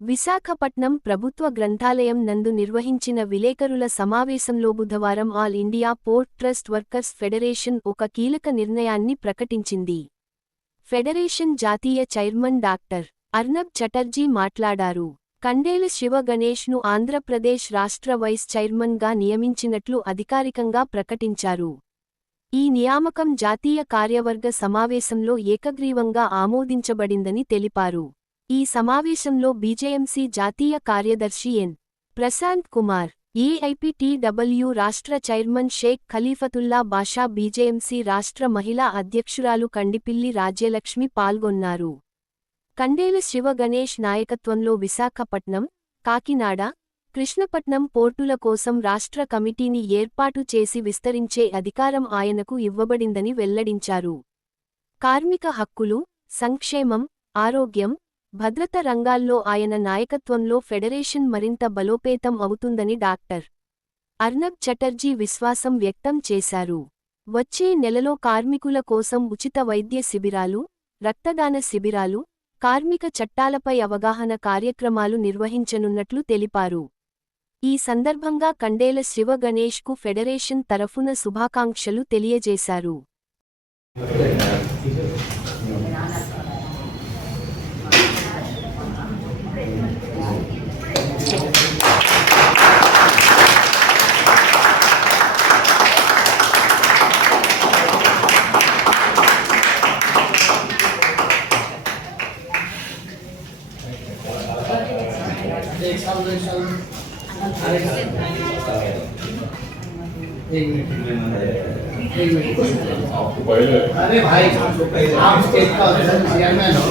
విశాఖపట్నం ప్రభుత్వ గ్రంథాలయం నందు నిర్వహించిన విలేకరుల సమావేశంలో బుధవారం all India port trust workers federation ఒక కీలక నిర్ణయాన్ని ప్రకటించింది. ఫెడరేషన్ జాతీయ చైర్మన్ డాక్టర్ అర్నబ్ చటర్జీ మాట్లాడారు. కండేల శివ గణేష్ను ఆంధ్రప్రదేశ్ రాష్ట్ర వైస్ చైర్మన్గా నియమించినట్లు అధికారికంగా ప్రకటించారు. ఈ నియామకం జాతీయ కార్యవర్గ సమావేశంలో ఏకగ్రీవంగా ఆమోదించబడిందని తెలిపారు. ఈ సమావేశంలో బీజేఎంసీ జాతీయ కార్యదర్శి ఎన్. ప్రశాంత్ కుమార్, ఏఐపీటీడబ్ల్యూ రాష్ట్ర చైర్మన్ షేక్ ఖలీఫతుల్లా బాషా, బీజేఎంసీ రాష్ట్ర మహిళా అధ్యక్షురాలు కండిపిల్లి రాజ్యలక్ష్మి పాల్గొన్నారు. కండేల శివ గణేష్ నాయకత్వంలో విశాఖపట్నం, కాకినాడ, కృష్ణపట్నం పోర్టుల కోసం రాష్ట్ర కమిటీని ఏర్పాటు చేసి విస్తరించే అధికారం ఆయనకు ఇవ్వబడిందని వెల్లడించారు. కార్మిక హక్కులు, సంక్షేమం, ఆరోగ్యం, భద్రత రంగాల్లో ఆయన నాయకత్వంలో ఫెడరేషన్ మరింత బలోపేతం అవుతుందని డాక్టర్ అర్నబ్ చటర్జీ విశ్వాసం వ్యక్తం చేశారు. వచ్చే నెలలో కార్మికుల కోసం ఉచిత వైద్య శిబిరాలు, రక్తదాన శిబిరాలు, కార్మిక చట్టాలపై అవగాహన కార్యక్రమాలు నిర్వహించనున్నట్లు తెలిపారు. ఈ సందర్భంగా కండేల శివ గణేష్కు ఫెడరేషన్ తరఫున శుభాకాంక్షలు తెలియజేశారు. अरे भाई आप स्टेट का चेयरमैन हो।